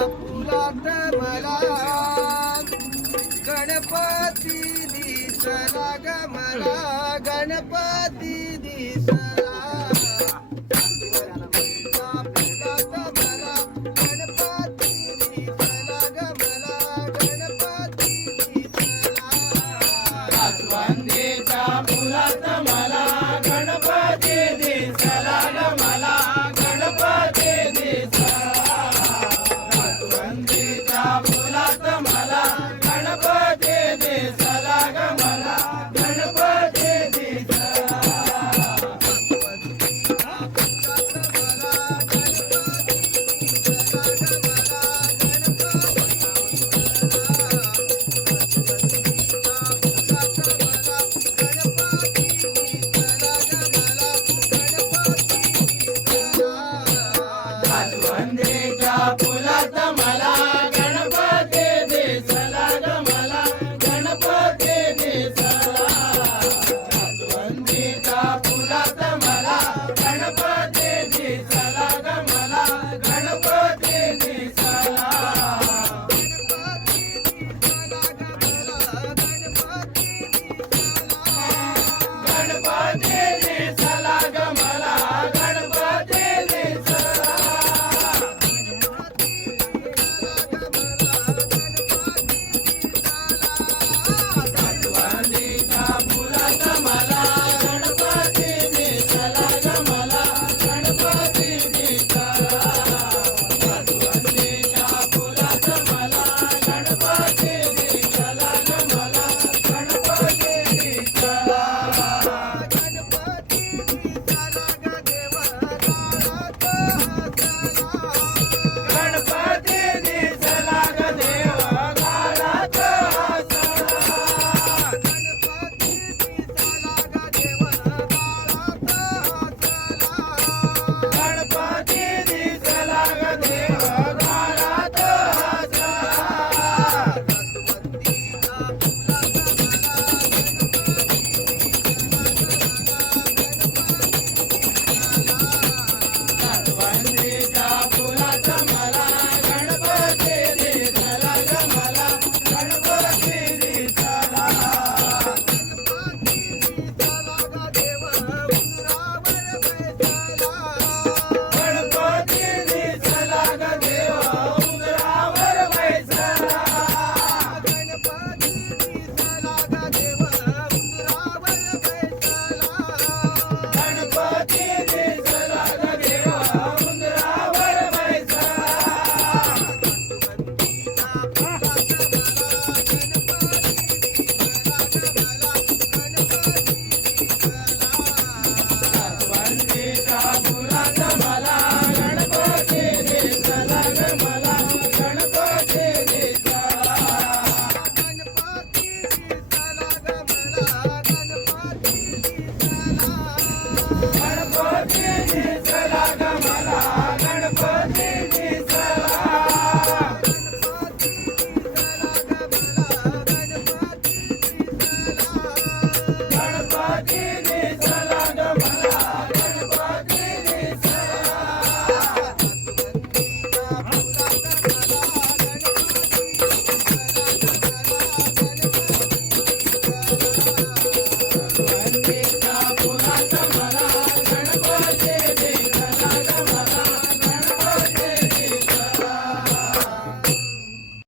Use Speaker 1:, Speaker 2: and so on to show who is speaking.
Speaker 1: फुलात मला. गणपती दिसला ग मला. गणपती दिसला